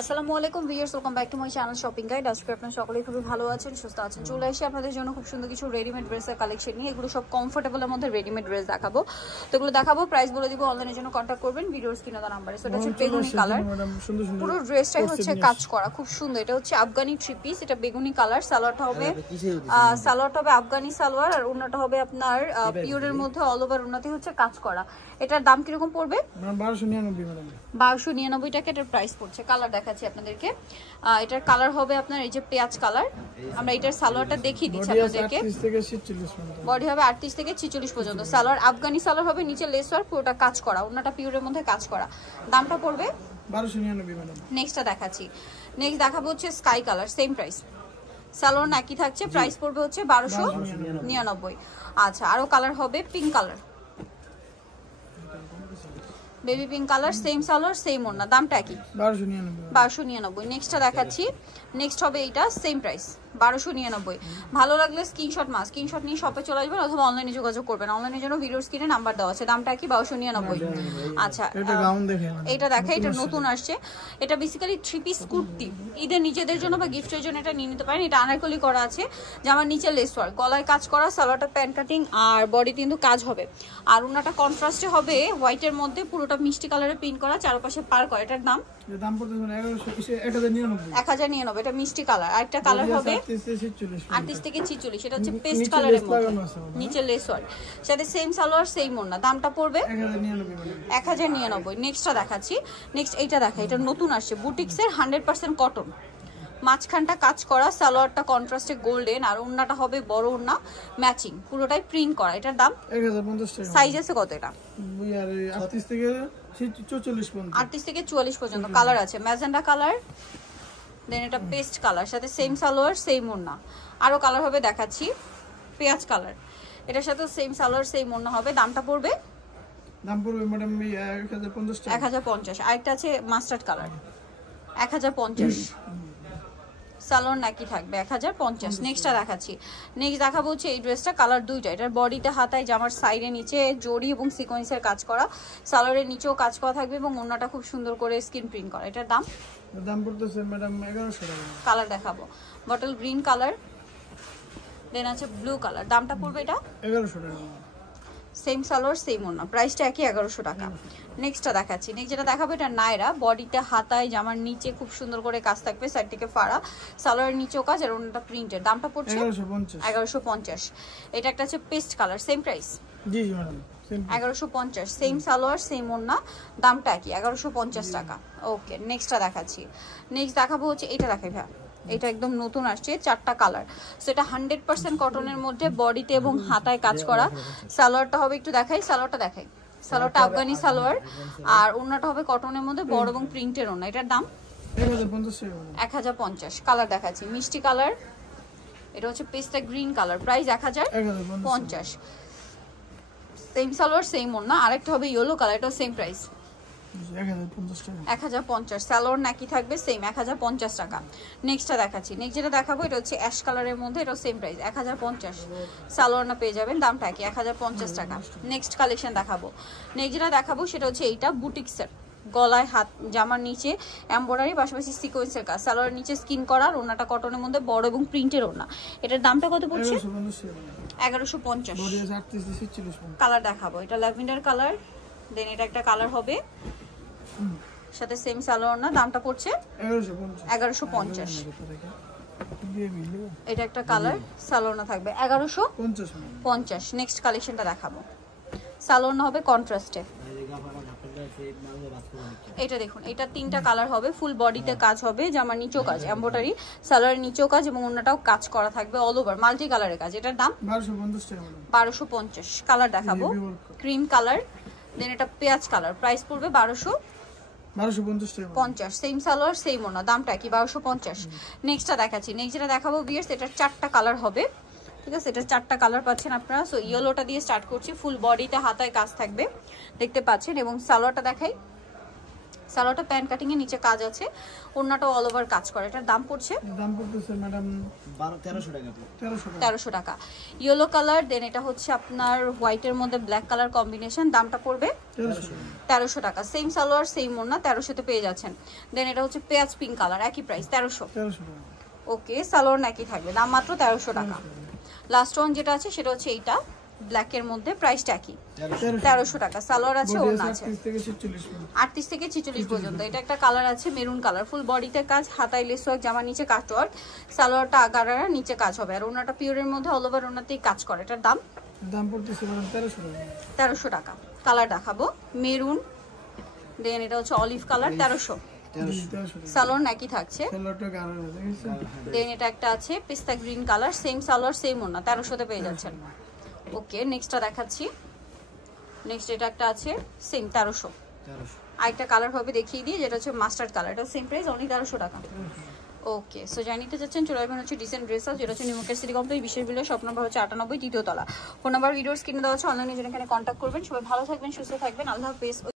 আসসালামু আলাইকুম viewers, welcome back to my channel shopping guide. আজকে আপনারা সকলেই খুবই ভালো আছেন, সুস্থ আছেন। চলে আসি আপনাদের জন্য খুব সুন্দর কিছু রেডিমেড ড্রেসের কালেকশন নিয়ে। এগুলো সব কমফোর্টেবলের মধ্যে রেডিমেড ড্রেস দেখাবো। তো এগুলো দেখাবো, প্রাইস বলে দিব, অনলাইনের জন্য কন্ট্যাক্ট করবেন ভিডিওর স্ক্রিনে দেওয়া নাম্বারে। সো এটা হচ্ছে বেগুনি কালার, পুরো ড্রেসটাই হচ্ছে কাজ করা, খুব সুন্দর। এটা হচ্ছে আফগানি থ্রি পিস, এটা বেগুনি কালার। সালোয়ারটা হবে আফগানি সালোয়ার, আর ওন্নাটা হবে আপনার পিওরের মধ্যে অল ওভার ওন্নাতে হচ্ছে কাজ করা। এটার দাম কিরকম পড়বে? 1299 টাকা এটার প্রাইস পড়ছে। কালার দেখাচ্ছি আপনাদেরকে। এটার কালার হবে আপনার এই যে পেঁয়াজ কালার। আমরা এটার সালোয়ারটা দেখিয়ে দিচ্ছি আপনাদেরকে। বডি হবে 38 থেকে 46 পর্যন্ত। সালোয়ার আফগানি সালোয়ার হবে, নিচে লেস ওয়ার্ক, পুরোটা কাজ করা, ওন্নাটা পিওরের মধ্যে কাজ করা। দামটা পড়বে 1299 ম্যাডাম। নেক্সটটা দেখাচ্ছি। নেক্সট দেখাবো হচ্ছে sky colour, same price. Salwar একই থাকছে, প্রাইস পড়বে হচ্ছে 1299। আচ্ছা, আরো কালার হবে pink colour, baby pink colour, same salwar same ওড়না, দামটা কি? 1299। নেক্সটটা দেখাচ্ছি। নেক্সট হবে এইটা, সেম প্রাইস 1299। ভালো লাগলে স্ক্রিনশট নিয়ে শপে চলে আসবেন অথবা অনলাইনে যোগাযোগ করবেন। অনলাইনের জন্য ভিডিওর স্ক্রিনে নাম্বার দেওয়া আছে। দামটা কি? 1299। আচ্ছা, এটা দেখা, এটা নতুন আসছে। এটা বেসিক্যালি থ্রি পিস কুর্তি, ঈদের নিজেদের জন্য বা গিফটের জন্য এটা নিয়ে নিতে পারেন। এটা আনারকলি করা আছে, জামার নিচে লেস ওয়ার্ক, গলায় কাজ করা, সালোয়ারটা প্যান্ট কাটিং আর বডি কিন্তু কাজ হবে। আর ওনাটা কন্ট্রাস্টে হবে হোয়াইটের মধ্যে, পুরোটা মিষ্টি কালারে প্রিন্ট করা, চারপাশে পার করা। এটার দাম 1099। এটা মিষ্টি কালার। আরেকটা কালার হবে 38 থেকে 46, এটা হচ্ছে পেস্ট কালারের মধ্যে, নিচে লেস ওয়ার্ক, সাথে সেম সালোয়ার সেম ওড়না। দামটা পড়বে 1099। নেক্সটটা দেখাচ্ছি। নেক্সট এইটা দেখা, এটা নতুন আসছে, বুটিক্সের 100% কটন, মাঝখানটা কাজ করা, সালোয়ারটা কন্ট্রাস্টে গোল্ডেন, আর ওড়নাটা হবে বড় ওড়না ম্যাচিং, পুরোটাই প্রিন্ট করা। এটার দাম 1050 টাকা। সাইজ আছে কত এটা? 38 থেকে 44 পর্যন্ত। 38 থেকে 44 পর্যন্ত। কালার আছে ম্যাজেন্ডা কালার, দেন এটা পেস্ট কালার, সাথে সেম সালোয়ার সেম ওড়না। আরো কালার হবে দেখাচ্ছি, পেঁয়াজ কালার, এটার সাথে সেম সালোয়ার সেম ওড়না হবে। দামটা পড়বে ম্যাডাম 1050 টাকা। 1050। আরেকটা আছে মাস্টার্ড কালার, 1050। সালোয়ার নাকি থাকবে 1050। নেক্সটটা দেখাচ্ছি। নেক্সট দেখাবো হচ্ছে এই ড্রেসটা, কালার দুইটা। এটার বডিতে হাতায় জামার সাইডে নিচে জড়ি এবং সিকোয়েন্সের কাজ করা, সালোয়ারের নিচেও কাজ করা থাকবে এবং ওড়নাটা খুব সুন্দর করে স্ক্রিন প্রিন্ট করা। এটার দাম পড়তেছে ম্যাডাম 1100 টাকা। কালার দেখাবো, বটল গ্রিন কালার, দেন আছে ব্লু কালার। দামটা পড়বে এটা 1100 টাকা। সেম সালোয়ার সেম ওড়না, প্রাইসটা একই 1100 টাকা। নেক্সটটা দেখাচ্ছি। নেক্সট যেটা দেখাবো এটা নায়রা, বডিতে হাতায় জামার নিচে খুব সুন্দর করে কাজ থাকবে, সাইড থেকে ফাড়া, সালোয়ারের নিচেও কাজ, আর ওড়নাটা প্রিন্টের। দামটা পড়ছে 1150। এটা একটা আছে পেস্ট কালার, সেম প্রাইস। জি জি ম্যাডাম, 1150। সেম সালোয়ার সেম ওড়না, দামটা কি? 1150 টাকা। ওকে, নেক্সটটা দেখাচ্ছি। নেক্সট দেখাবো হচ্ছে এটা দেখাই ভাই, এটা একদম নতুন আসছে, 4টা কালার। সো এটা 100% কটনের মধ্যে, বডিতে এবং হাতায় কাজ করা। সালোয়ারটা হবে, একটু দেখাই, সালোয়ারটা আফগানি সালোয়ার, আর ওড়নাটা হবে কটনের মধ্যে বড় এবং প্রিন্টের ওড়না। এটার দাম 1050। কালার দেখাচ্ছি, মিষ্টি কালার, এটা হচ্ছে পেস্টা green colour, price 1050। Same salwar same ওড়না। আরেকটা হবে ইয়েলো কালার, এটাও সেম প্রাইস 1050। সালোয়ার নাকি থাকবে সেম 1050 টাকা। নেক্সটটা দেখাচ্ছি। নেক্সট যেটা দেখাবো এটা হচ্ছে অ্যাশ কালারের মধ্যে, এটাও সেম প্রাইস 1050। সালোয়ার না পেয়ে যাবেন, দামটা কি? 1050 টাকা। নেক্সট কালেকশন দেখাবো। নেক্সট যেটা দেখাবো সেটা হচ্ছে এইটা বুটিক্সের, গলায় হাত জামার নিচে এমব্রয়ডারি, পাশাপাশি সিকোয়েন্সের কাজ, সালোয়ার নিচে স্কিন করার, ওড়নাটা কটনের মধ্যে বড় এবং প্রিন্টের ওড়না। এটার দামটা কত পড়ছে? 1150। কালার দেখাবো, এটা ল্যাভেন্ডার কালার, দেন এটা একটা কালার হবে, সাথে সেম সালোয়ার না। দামটা পড়ছে 1150। এটা একটা কালার, সালোয়ার না থাকবে 1150। নেক্সট কালেকশনটা দেখাবো, সালোয়ার না হবে কন্ট্রাস্টে। এটা দেখুন, এটা 3টা কালার হবে, ফুল বডিতে কাজ হবে, জামার নিচেও কাজ, এমব্রয়ডারি, সালোয়ারের নিচেও কাজ এবং ওড়নাটাও কাজ করা থাকবে, অল ওভার মাল্টি কালারের কাজ। এটার দাম 1250। কালার দেখাবো, ক্রিম কালার, দেন এটা পেঁয়াজ কালার, প্রাইস পড়বে 1250। সেম সালোয়ার সেম ওড়না, দামটা কি? 1250। নেক্সটটা দেখাচ্ছি। নেক্সট যেটা দেখাবো ভিউয়ার্স, এটার 4টা কালার হবে, ঠিক আছে? এটা 4টা কালার পাচ্ছেন আপনারা। সো ইয়েলোটা দিয়ে স্টার্ট করছি, ফুল বডিতে হাতায় কাজ থাকবে, দেখতে পাচ্ছেন, এবং সালোয়ারটা দেখাই, সালোয়ারটা প্যান্ট কাটিং এর নিচে কাজ আছে, ওড়নাটা অল ওভার কাজ করে। এটার দাম পড়ছে দাম পড়তেছে ম্যাডাম 1300 টাকা। 1300 টাকা। ইয়েলো কালার, দেন এটা হচ্ছে আপনার হোয়াইটের মধ্যে ব্ল্যাক কালার কম্বিনেশন, দামটা পড়বে 1300 টাকা। সেম সালোয়ার সেম ওড়না, 1300 তে পেয়ে যাচ্ছেন। দেন এটা হচ্ছে পেঁয়াজ পিঙ্ক কালার, একই প্রাইস 1300। ওকে, সালোয়ার একই থাকবে, দাম মাত্র 1300 টাকা। লাস্ট ওয়ান যেটা আছে সেটা হচ্ছে এইটা ব্ল্যাক এর মধ্যে, প্রাইসটা কি 1300 টাকা। সালোয়ার আছে, ওড়না আছে 38 থেকে 46 পর্যন্ত। এটা একটা কালার আছে মেরুন কালার, ফুল বডিতে কাজ, হাতায় লেস ওয়ার্ক, জামার নিচে কাট ওয়ার্ক, সালোয়ারটা আগারা নিচে কাজ হবে, আর ওড়নাটা পিওরের মধ্যে অল ওভার ওড়নাতেই কাজ করে। এটার দাম পড়তেছে ম্যাডাম 1300 টাকা। কালার দেখাবো মেরুন, দেন এটা হচ্ছে অলিভ কালার 1300। সালোয়ার একই থাকছে। দেন এটা একটা আছে পিস্তা green colour, same salwar same ওড়না, 1300 তে পেয়ে যাচ্ছেন। ওকে, নেক্সটটা দেখাচ্ছি। নেক্সট এটা একটা আছে সেম 1300। আরেকটা কালার হবে দেখিয়ে দিই, যেটা হচ্ছে মাস্টার্ড কালার, এটা সেম প্রাইস অনলি 1300 টাকা। ওকে, সো জানিতে চাচ্ছেন চলে আসবেন হচ্ছে ডিসেন্ট ড্রেস হাউস, যেটা হচ্ছে নিউ মার্কেট সিটি কমপ্লেক্স, বিশেষ বিলে শপ নম্বর হচ্ছে 98, তৃতীয় তলা। ফোন নাম্বার ভিডিওর স্ক্রিনে দেওয়া আছে, অনলাইনে যেটা এখানে কন্ট্যাক্ট করবেন। সবাই ভালো থাকবেন, সুস্থ থাকবেন, আল্লাহ হাফেজ।